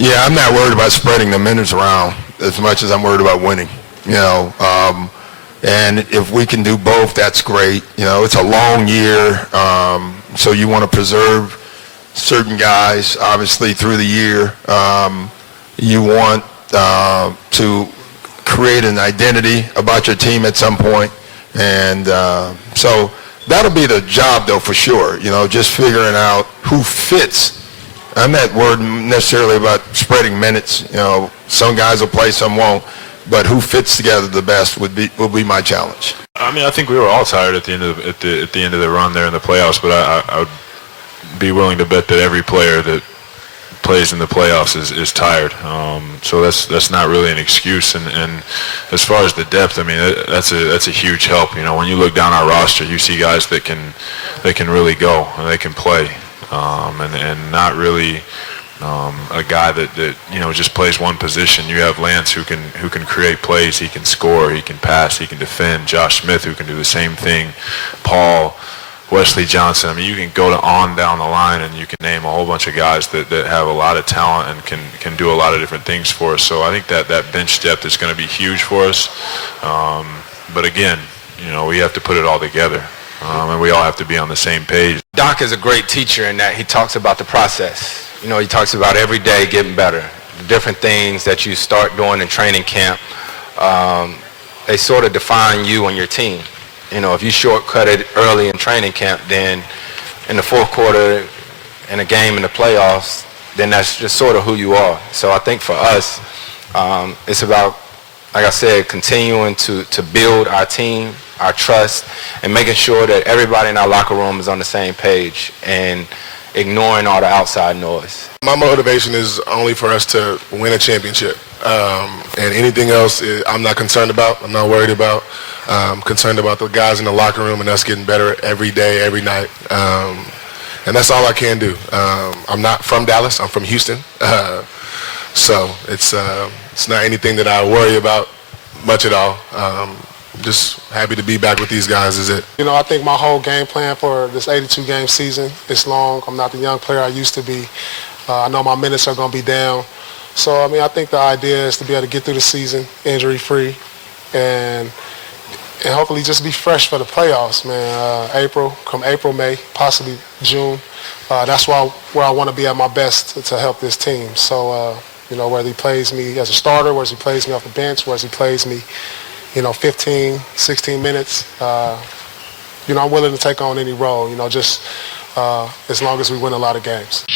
Yeah, I'm not worried about spreading the minutes around as much as I'm worried about winning. And if we can do both, that's great. It's a long year, so you want to preserve certain guys, obviously, through the year. You want to create an identity about your team at some point. And so that'll be the job, though, for sure, just figuring out who fits. I'm not worried necessarily about spreading minutes. Some guys will play, some won't. But who fits together the best will be my challenge. I mean, I think we were all tired at the end of the run there in the playoffs, but I would be willing to bet that every player that plays in the playoffs is tired. So that's not really an excuse. And as far as the depth, I mean, that's a huge help. When you look down our roster, you see guys that can really go and they can play, and not really a guy that just plays one position. You have Lance who can create plays. He can score. He can pass. He can defend. Josh Smith who can do the same thing. Paul. Wesley Johnson. I mean, you can go on down the line and you can name a whole bunch of guys that have a lot of talent and can do a lot of different things for us. So I think that bench depth is going to be huge for us. But again, we have to put it all together. And we all have to be on the same page. Doc is a great teacher in that he talks about the process. He talks about every day getting better. The different things that you start doing in training camp, they sort of define you and your team. If you shortcut it early in training camp, then in the fourth quarter, in a game in the playoffs, then that's just sort of who you are. So I think for us, it's about, like I said, continuing to build our team, our trust, and making sure that everybody in our locker room is on the same page and ignoring all the outside noise. My motivation is only for us to win a championship. And anything else I'm not concerned about, I'm not worried about. I'm concerned about the guys in the locker room and us getting better every day, every night. And that's all I can do. I'm not from Dallas, I'm from Houston. So it's not anything that I worry about much at all. Just happy to be back with these guys is it. I think my whole game plan for this 82-game season is long. I'm not the young player I used to be. I know my minutes are going to be down. So, I think the idea is to be able to get through the season injury-free and hopefully just be fresh for the playoffs, man. Come April, May, possibly June. That's where I want to be at my best to help this team. So, whether he plays me as a starter, whether he plays me off the bench, whether he plays me 15, 16 minutes, I'm willing to take on any role, just as long as we win a lot of games.